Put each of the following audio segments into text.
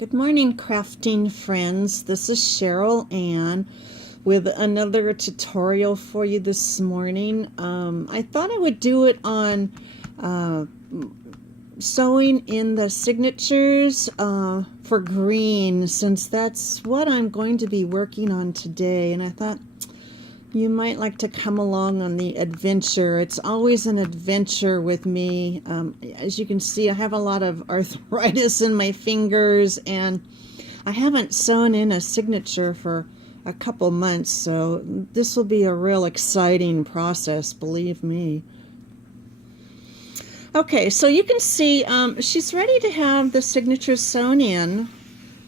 Good morning, crafting friends. This is Cheryl Ann with another tutorial for you this morning. I thought I would do it on sewing in the signatures for green, since that's what I'm going to be working on today. And I thought you might like to come along on the adventure. It's always an adventure with me. As you can see, I have a lot of arthritis in my fingers, and I haven't sewn in a signature for a couple months, so this will be a real exciting process, believe me. Okay, so you can see she's ready to have the signature sewn in.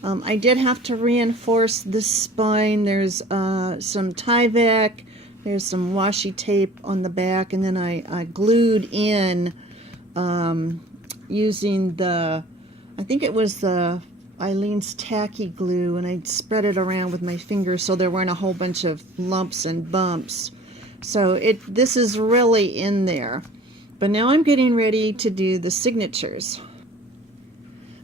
I did have to reinforce this spine. There's some Tyvek, there's some washi tape on the back, and then I glued in using the, I think it was the Eileen's tacky glue, and I spread it around with my fingers so there weren't a whole bunch of lumps and bumps. So this is really in there. But now I'm getting ready to do the signatures.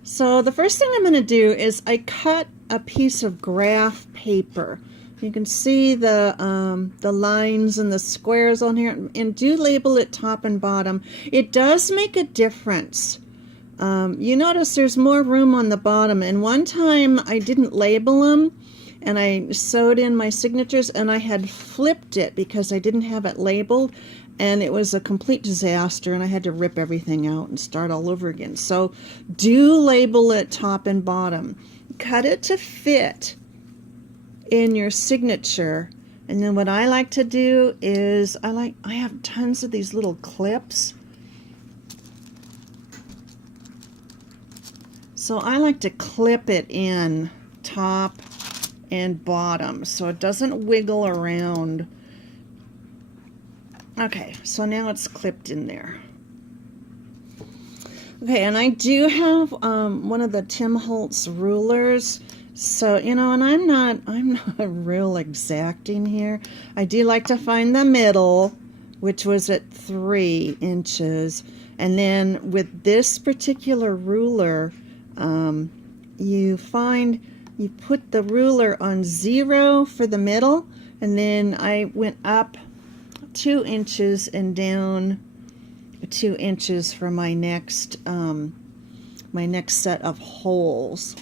So the first thing I'm going to do is I cut a piece of graph paper. You can see the lines and the squares on here, and do label it top and bottom. It does make a difference. You notice there's more room on the bottom, and one time I didn't label them and I sewed in my signatures and I had flipped it because I didn't have it labeled, and it was a complete disaster, and I had to rip everything out and start all over again. So do label it top and bottom. Cut it to fit in your signature. And then what I like to do is I have tons of these little clips. So I like to clip it in top and bottom so it doesn't wiggle around. Okay, so now it's clipped in there. Okay, and I do have one of the Tim Holtz rulers. So, you know, and I'm not real exacting here. I do like to find the middle, which was at 3 inches. And then with this particular ruler, you put the ruler on 0 for the middle, and then I went up 2 inches and down 2 inches for my next set of holes.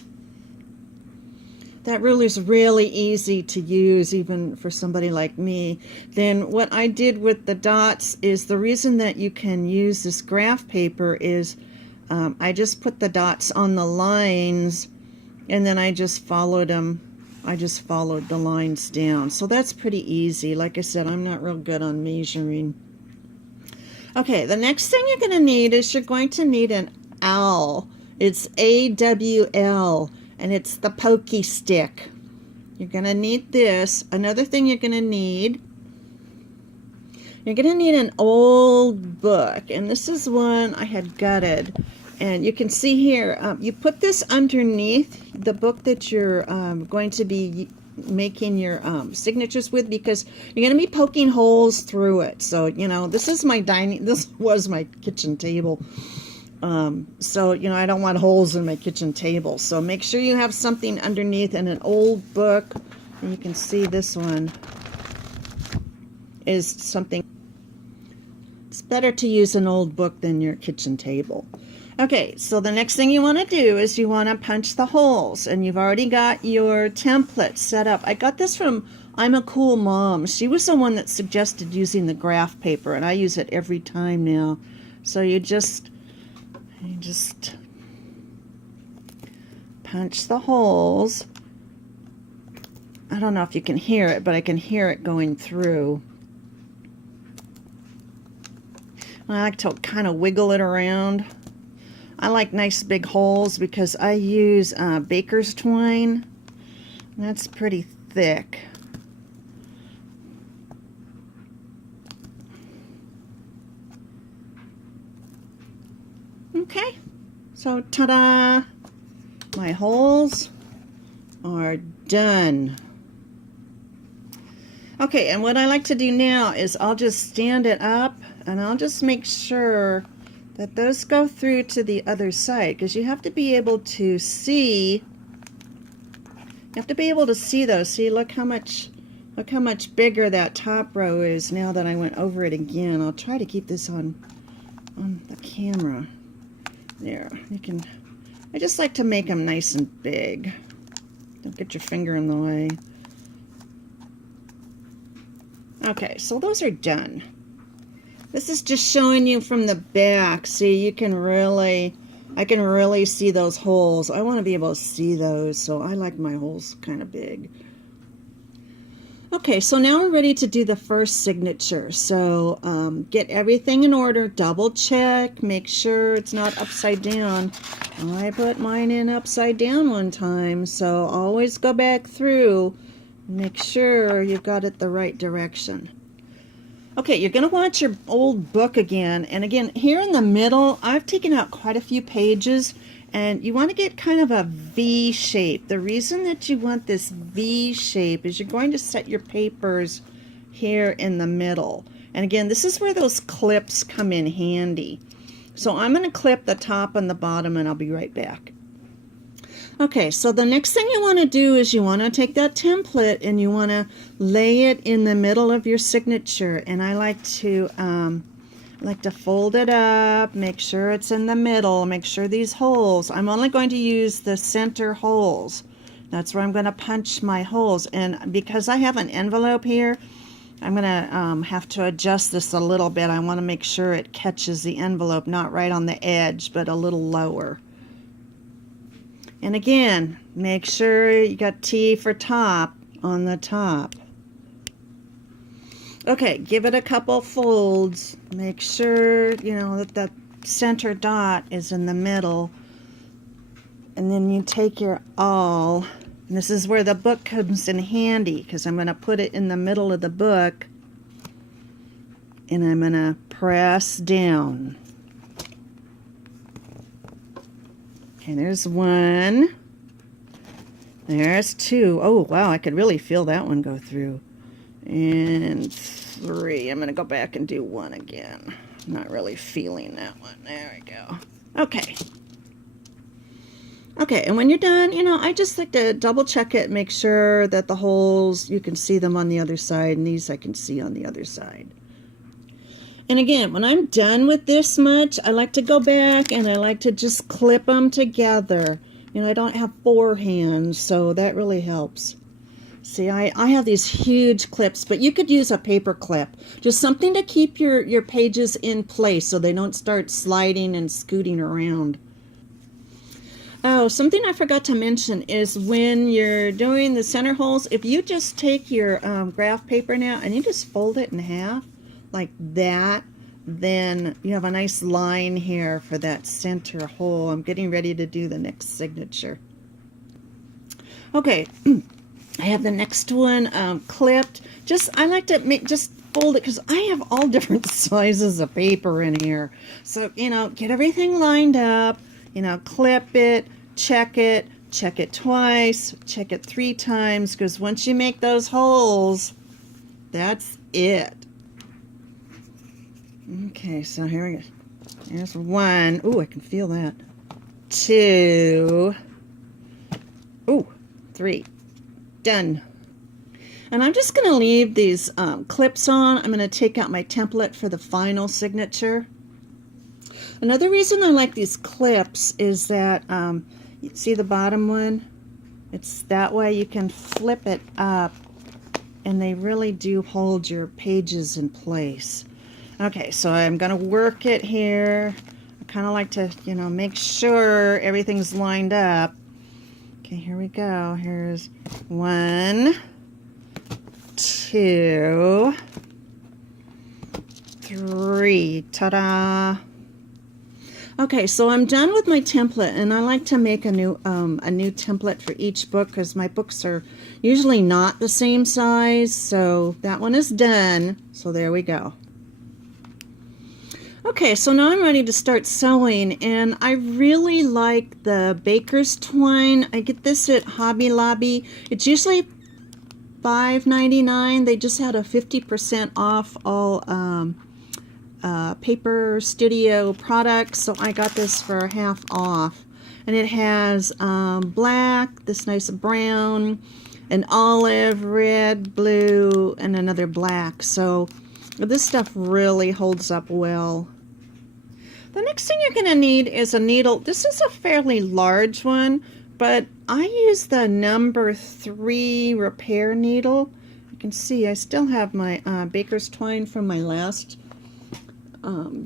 That ruler is really easy to use, even for somebody like me. Then what I did with the dots is, the reason that you can use this graph paper is I just put the dots on the lines, and then I just followed them. I just followed the lines down. So that's pretty easy. Like I said, I'm not real good on measuring. Okay, the next thing you're going to need is you're going to need an owl. It's AWL, and it's the pokey stick. You're going to need this. Another thing you're going to need an old book, and this is one I had gutted. And you can see here, you put this underneath the book that you're going to be making your signatures with, because you're going to be poking holes through it. So, you know, this was my kitchen table. So, you know, I don't want holes in my kitchen table. So make sure you have something underneath, and an old book. And you can see this one is something. It's better to use an old book than your kitchen table. Okay, so the next thing you want to do is you want to punch the holes, and you've already got your template set up. I got this from I'm a Cool Mom. She was the one that suggested using the graph paper, and I use it every time now. So you just punch the holes. I don't know if you can hear it, but I can hear it going through. I like to kind of wiggle it around. I like nice big holes because I use baker's twine. That's pretty thick. Okay, so ta-da! My holes are done. Okay, and what I like to do now is I'll just stand it up, and I'll just make sure that those go through to the other side, because you have to be able to see You have to be able to see those. See, look how much bigger that top row is now that I went over it again. I'll try to keep this on the camera. There, you can. I just like to make them nice and big. Don't get your finger in the way. Okay, so those are done. This is just showing you from the back. See, you can really, I can really see those holes. I want to be able to see those, so I like my holes kind of big. Okay, so now we're ready to do the first signature. So get everything in order, double check, make sure it's not upside down. I put mine in upside down one time, so always go back through, make sure you've got it the right direction. Okay, you're going to want your old book again, and again, here in the middle, I've taken out quite a few pages, and you want to get kind of a V shape. The reason that you want this V shape is you're going to set your papers here in the middle. And again, this is where those clips come in handy. So I'm going to clip the top and the bottom, and I'll be right back. Okay, so the next thing you want to do is you want to take that template and you want to lay it in the middle of your signature. And I like to fold it up, make sure it's in the middle, make sure these holes, I'm only going to use the center holes. That's where I'm going to punch my holes. And because I have an envelope here, I'm going to have to adjust this a little bit. I want to make sure it catches the envelope, not right on the edge, but a little lower. And again, make sure you got T for top on the top. Okay, give it a couple folds. Make sure, you know, that the center dot is in the middle. And then you take your awl. And this is where the book comes in handy, because I'm going to put it in the middle of the book. And I'm going to press down. Okay, there's one. There's two. Oh, wow, I could really feel that one go through. And three. I'm going to go back and do one again. Not really feeling that one. There we go. Okay. Okay, and when you're done, you know, I just like to double check it, make sure that the holes, you can see them on the other side, and these I can see on the other side. And again, when I'm done with this much, I like to go back and I like to just clip them together. You know, I don't have four hands, so that really helps. See, I have these huge clips, but you could use a paper clip. Just something to keep your pages in place so they don't start sliding and scooting around. Oh, something I forgot to mention is when you're doing the center holes, if you just take your graph paper now and you just fold it in half, like that, then you have a nice line here for that center hole. I'm getting ready to do the next signature. Okay, I have the next one clipped. I like to just fold it because I have all different sizes of paper in here. So, you know, get everything lined up, you know, clip it, check it twice, check it 3 times, because once you make those holes, that's it. Okay, so here we go. There's one. Ooh, I can feel that. 2. Ooh, 3. Done. And I'm just going to leave these clips on. I'm going to take out my template for the final signature. Another reason I like these clips is that, you see the bottom one? It's that way you can flip it up, and they really do hold your pages in place. Okay, so I'm going to work it here. I kind of like to, you know, make sure everything's lined up. Okay, here we go. Here's 1, 2, 3. Ta-da! Okay, so I'm done with my template, and I like to make a new template for each book because my books are usually not the same size. So that one is done. So there we go. Okay, so now I'm ready to start sewing, and I really like the baker's twine. I get this at Hobby Lobby. It's usually $5.99. They just had a 50% off all Paper Studio products, so I got this for half off. and it has black, this nice brown, an olive, red, blue, and another black. So this stuff really holds up well. The next thing you're going to need is a needle. This is a fairly large one, but I use the number 3 repair needle. You can see I still have my baker's twine from my last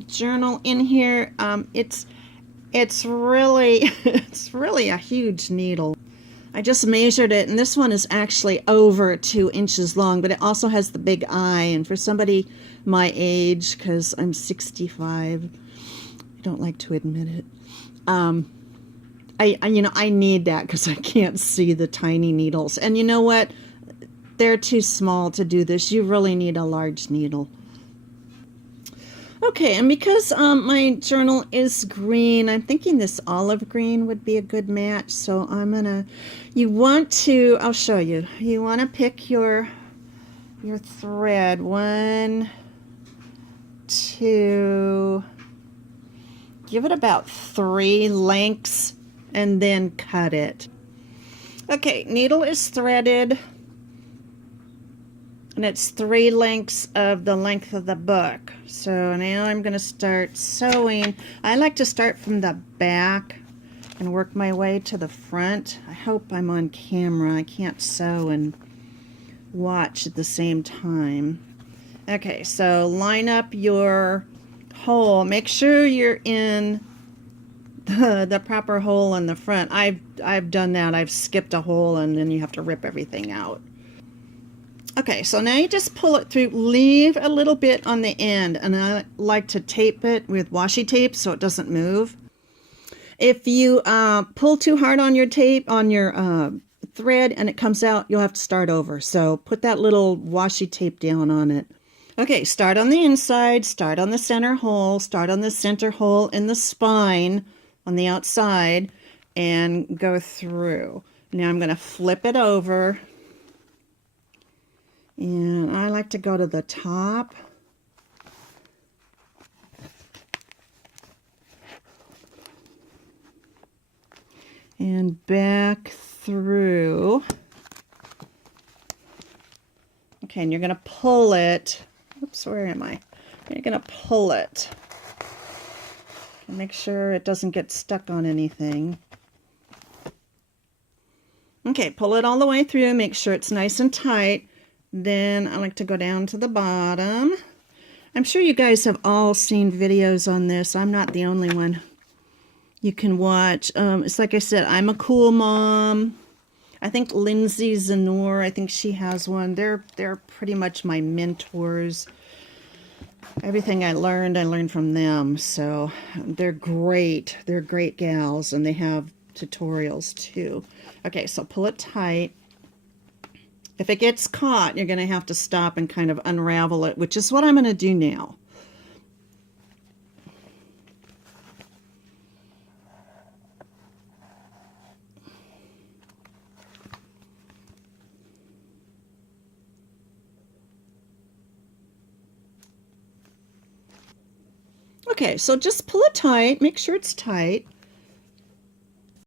journal in here. It's really it's really a huge needle. I just measured it, and this one is actually over 2 inches long, but it also has the big eye. And for somebody my age, because I'm 65, I don't like to admit it, I need that because I can't see the tiny needles. And you know what? They're too small to do this. You really need a large needle. Okay, and because my journal is green, I'm thinking this olive green would be a good match. So I'm gonna, I'll show you. You want to pick your thread. 1, 2, give it about 3 lengths, and then cut it. Okay, needle is threaded, and it's 3 lengths of the length of the book. So now I'm going to start sewing. I like to start from the back and work my way to the front. I hope I'm on camera. I can't sew and watch at the same time. Okay, so line up your hole. Make sure you're in the proper hole in the front. I've done that. I've skipped a hole, and then you have to rip everything out. Okay, so now you just pull it through. Leave a little bit on the end, and I like to tape it with washi tape so it doesn't move. If you pull too hard on your tape, on your thread, and it comes out, you'll have to start over. So put that little washi tape down on it. Okay, start on the inside, start on the center hole, start on the center hole in the spine on the outside, and go through. Now I'm going to flip it over. And I like to go to the top. And back through. Okay, and you're going to pull it. Oops, where am I? You're going to pull it. And make sure it doesn't get stuck on anything. Okay, pull it all the way through. Make sure it's nice and tight. Then I like to go down to the bottom. I'm sure you guys have all seen videos on this. I'm not the only one. You can watch. It's like I said, I'm a Cool Mom. I think Lindsay Zanor, I think she has one. They're pretty much my mentors. Everything I learned from them. So they're great. They're great gals, and they have tutorials too. Okay, so pull it tight. If it gets caught, you're going to have to stop and kind of unravel it, which is what I'm going to do now. Okay, so just pull it tight. Make sure it's tight.